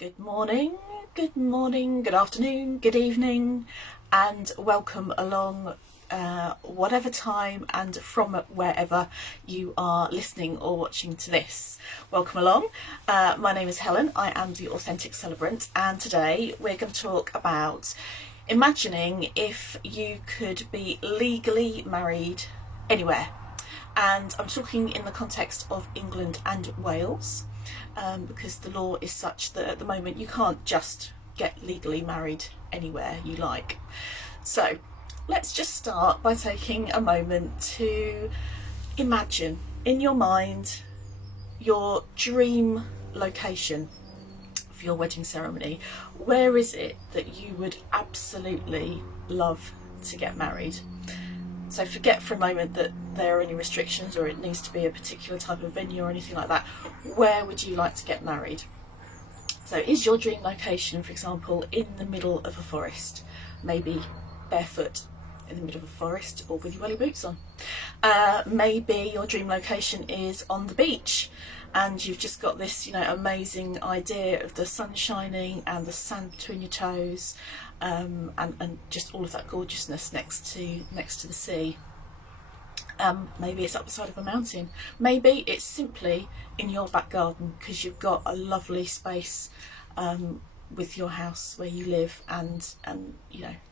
Good morning, good afternoon, good evening, and welcome along whatever time and from wherever you are listening or watching to this. Welcome along. My name is Helen, I am the Authentic Celebrant, and today we're going to talk about imagining if you could be legally married anywhere. And I'm talking in the context of England and Wales. Because the law is such that at the moment you can't just get legally married anywhere you like. So let's just start by taking a moment to imagine in your mind your dream location for your wedding ceremony. Where is it that you would absolutely love to get married? So forget for a moment that there are any restrictions or it needs to be a particular type of venue or anything like that. Where would you like to get married? So is your dream location, for example, in the middle of a forest? Maybe barefoot in the middle of a forest or with your welly boots on. Maybe your dream location is on the beach and you've just got this, amazing idea of the sun shining and the sand between your toes, and just all of that gorgeousness next to the sea. Maybe it's up the side of a mountain. Maybe it's simply in your back garden because you've got a lovely space with your house where you live, and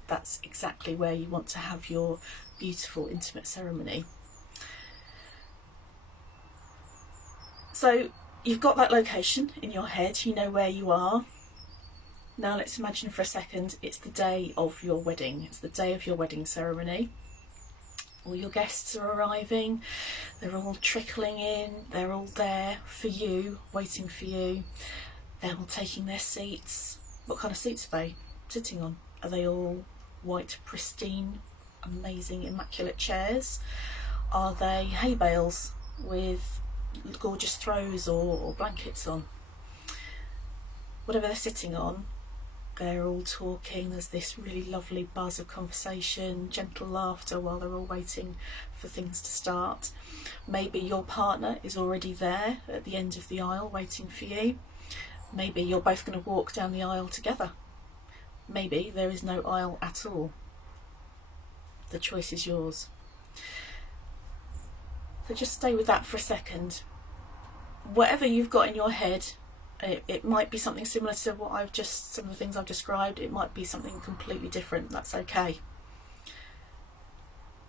that's exactly where you want to have your beautiful intimate ceremony. So you've got that location in your head, you know where you are. Now let's imagine for a second it's the day of your wedding. It's the day of your wedding ceremony. All your guests are arriving, they're all trickling in, they're all there for you, waiting for you. They're all taking their seats. What kind of seats are they sitting on? Are they all white, pristine, amazing, immaculate chairs? Are they hay bales with gorgeous throws or blankets on? Whatever they're sitting on, they're all talking. There's this really lovely buzz of conversation, gentle laughter while they're all waiting for things to start. Maybe your partner is already there at the end of the aisle waiting for you. Maybe you're both going to walk down the aisle together. Maybe there is no aisle at all. The choice is yours. So just stay with that for a second. Whatever you've got in your head, it might be something similar to some of the things I've described. It might be something completely different. That's okay.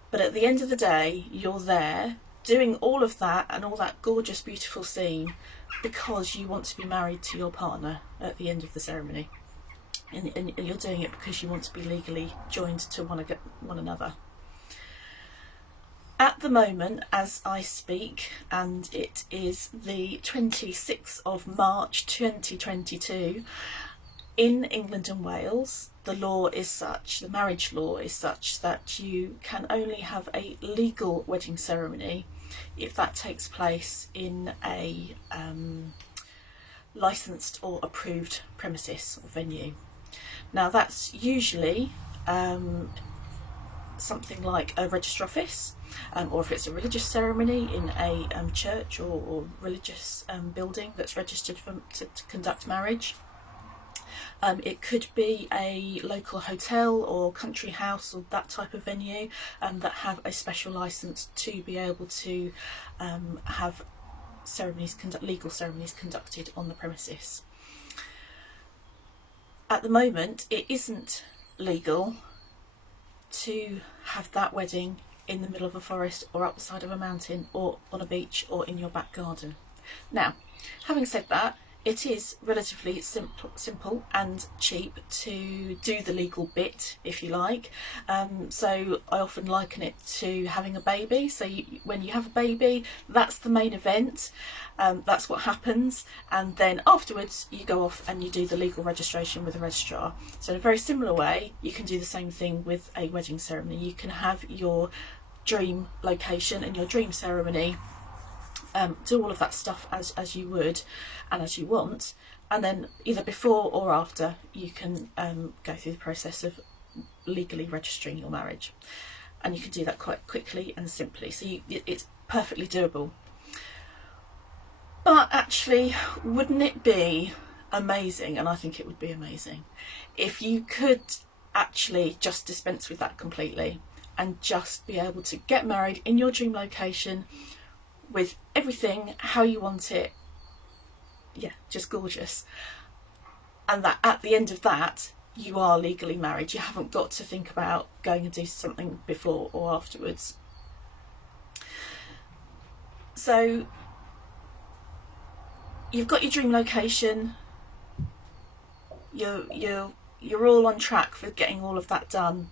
But at the end of the day, you're there doing all of that and all that gorgeous, beautiful scene because you want to be married to your partner at the end of the ceremony. And you're doing it because you want to be legally joined to one another. At the moment, as I speak, and it is the 26th of March 2022, in England and Wales, the marriage law is such that you can only have a legal wedding ceremony if that takes place in a licensed or approved premises or venue. Now that's usually something like a register office, or if it's a religious ceremony in a church or religious building that's registered to conduct marriage. It could be a local hotel or country house or that type of venue that have a special licence to be able to have legal ceremonies conducted on the premises. At the moment, it isn't legal to have that wedding in the middle of a forest or up the side of a mountain or on a beach or in your back garden. Now, having said that, it is relatively simple and cheap to do the legal bit, if you like. So I often liken it to having a baby. So when you have a baby, that's the main event. That's what happens. And then afterwards, you go off and you do the legal registration with the registrar. So in a very similar way, you can do the same thing with a wedding ceremony. You can have your dream location and your dream ceremony, do all of that stuff as you would and as you want, and then either before or after you can go through the process of legally registering your marriage, and you can do that quite quickly and simply. So it's perfectly doable. But actually, wouldn't it be amazing, and I think it would be amazing if you could actually just dispense with that completely and just be able to get married in your dream location with everything how you want it. Yeah, just gorgeous. And that at the end of that, you are legally married. You haven't got to think about going and do something before or afterwards. So you've got your dream location. You're all on track for getting all of that done.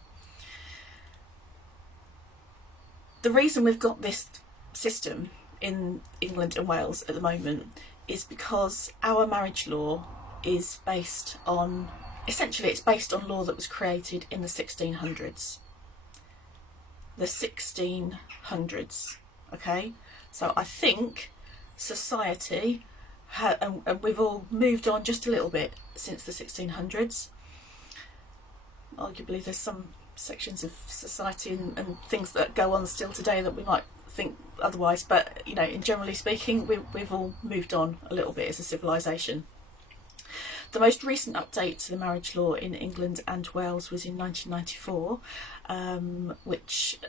The reason we've got this system in England and Wales at the moment is because our marriage law is based on, essentially it's based on law that was created in the 1600s. The 1600s, okay? So I think society, and we've all moved on just a little bit since the 1600s. Arguably there's some sections of society and things that go on still today that we might think otherwise, but you know, in generally speaking, we've all moved on a little bit as a civilization. The most recent update to the marriage law in England and Wales was in 1994, which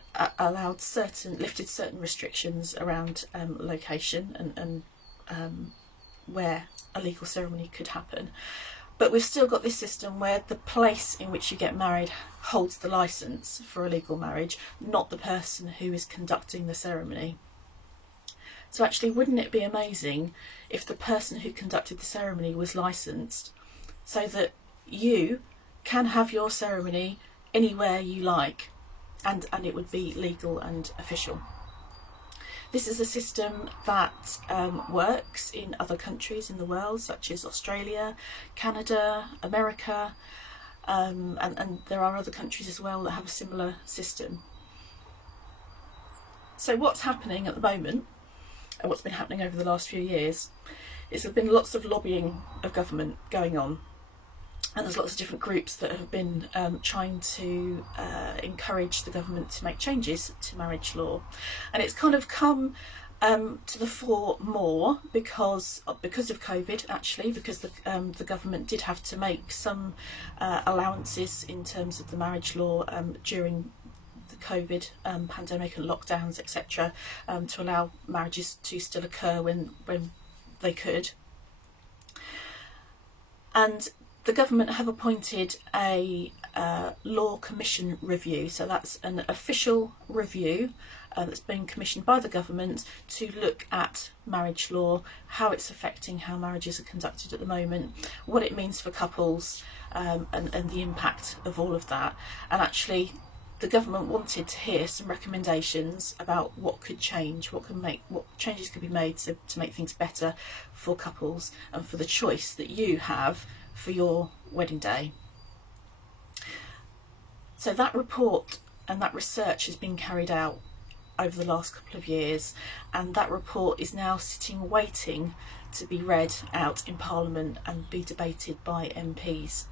lifted certain restrictions around location and where a legal ceremony could happen. But we've still got this system where the place in which you get married holds the licence for a legal marriage, not the person who is conducting the ceremony. So actually, wouldn't it be amazing if the person who conducted the ceremony was licensed, so that you can have your ceremony anywhere you like, and it would be legal and official. This is a system that works in other countries in the world, such as Australia, Canada, America, and there are other countries as well that have a similar system. So what's happening at the moment, and what's been happening over the last few years, is there have been lots of lobbying of government going on, and there's lots of different groups that have been trying to encourage the government to make changes to marriage law, and it's kind of come to the fore more because of COVID, actually, because the government did have to make some allowances in terms of the marriage law during the COVID pandemic and lockdowns, etc., to allow marriages to still occur when they could. And the government have appointed a law commission review, so that's an official review that's been commissioned by the government to look at marriage law, how it's affecting how marriages are conducted at the moment, what it means for couples, and the impact of all of that. And actually, the government wanted to hear some recommendations about what could change, what changes could be made to make things better for couples and for the choice that you have for your wedding day. So that report and that research has been carried out over the last couple of years, and that report is now sitting waiting to be read out in Parliament and be debated by MPs.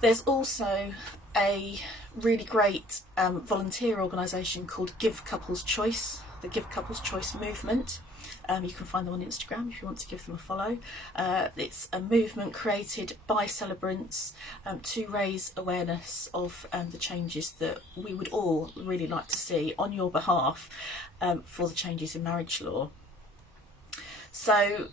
There's also a really great volunteer organisation called Give Couples Choice, the Give Couples Choice movement. You can find them on Instagram if you want to give them a follow. It's a movement created by celebrants to raise awareness of the changes that we would all really like to see on your behalf for the changes in marriage law. So,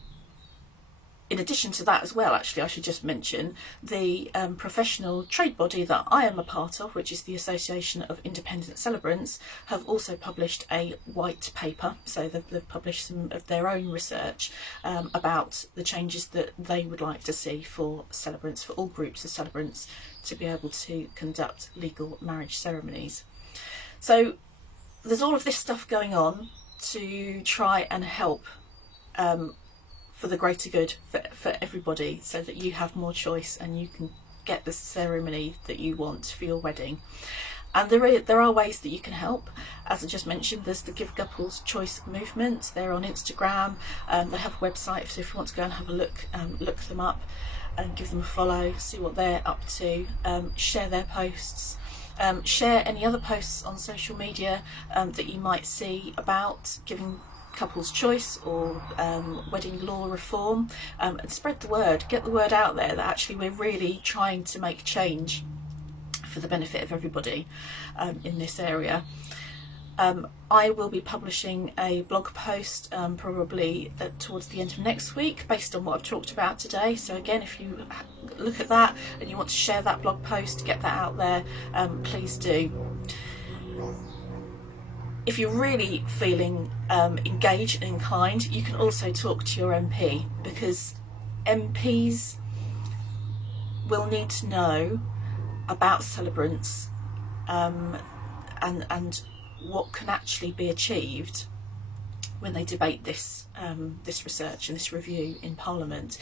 in addition to that as well, actually, I should just mention the professional trade body that I am a part of, which is the Association of Independent Celebrants, have also published a white paper. So they've published some of their own research about the changes that they would like to see for celebrants, for all groups of celebrants, to be able to conduct legal marriage ceremonies. So there's all of this stuff going on to try and help for the greater good for everybody, so that you have more choice and you can get the ceremony that you want for your wedding. And there are ways that you can help. As I just mentioned, there's the Give Couples Choice movement. They're on Instagram. They have a website, so if you want to go and have a look, look them up and give them a follow, see what they're up to, share their posts. Share any other posts on social media that you might see about giving couples choice or wedding law reform, and spread the word, get the word out there that actually we're really trying to make change for the benefit of everybody in this area. I will be publishing a blog post probably towards the end of next week based on what I've talked about today. So again, if you look at that and you want to share that blog post, get that out there, please do. If you're really feeling engaged and inclined, you can also talk to your MP, because MPs will need to know about celebrants and what can actually be achieved when they debate this this research and this review in Parliament.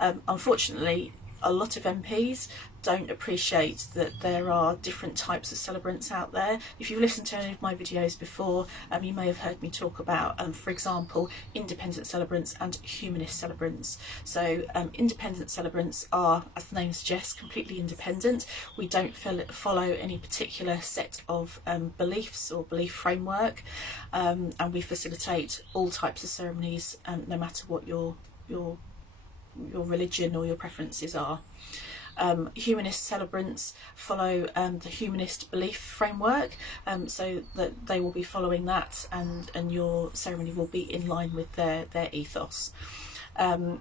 Unfortunately, a lot of MPs don't appreciate that there are different types of celebrants out there. If you've listened to any of my videos before, you may have heard me talk about, for example, independent celebrants and humanist celebrants. So independent celebrants are, as the name suggests, completely independent. We don't follow any particular set of beliefs or belief framework, and we facilitate all types of ceremonies, no matter what your religion or your preferences are. Humanist celebrants follow the humanist belief framework, so that they will be following that, and your ceremony will be in line with their ethos. The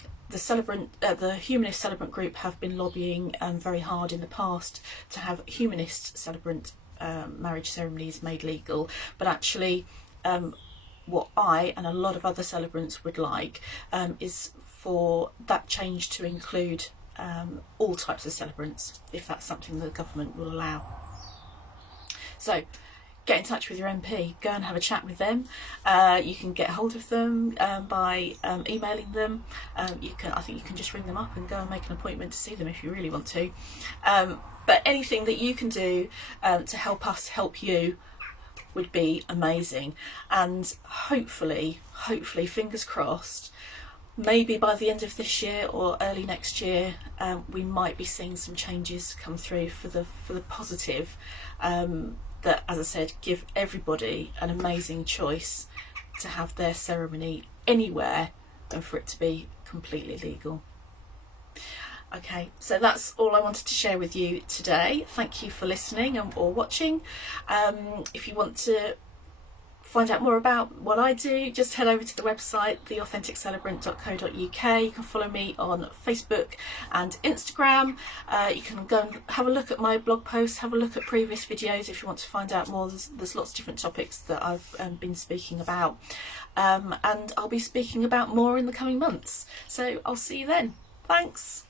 humanist celebrant group have been lobbying very hard in the past to have humanist celebrant marriage ceremonies made legal, but actually what I and a lot of other celebrants would like is for that change to include all types of celebrants, if that's something the government will allow. So get in touch with your MP, go and have a chat with them. You can get hold of them by emailing them. I think you can just ring them up and go and make an appointment to see them if you really want to. But anything that you can do to help us help you would be amazing. And hopefully, fingers crossed, maybe by the end of this year or early next year, we might be seeing some changes come through for the positive, that, as I said, give everybody an amazing choice to have their ceremony anywhere and for it to be completely legal. Okay, so that's all I wanted to share with you today. Thank you for listening or watching. If you want to find out more about what I do, just head over to the website, theauthenticcelebrant.co.uk. You can follow me on Facebook and Instagram. You can go and have a look at my blog posts, have a look at previous videos if you want to find out more. There's lots of different topics that I've been speaking about, and I'll be speaking about more in the coming months. So I'll see you then. Thanks.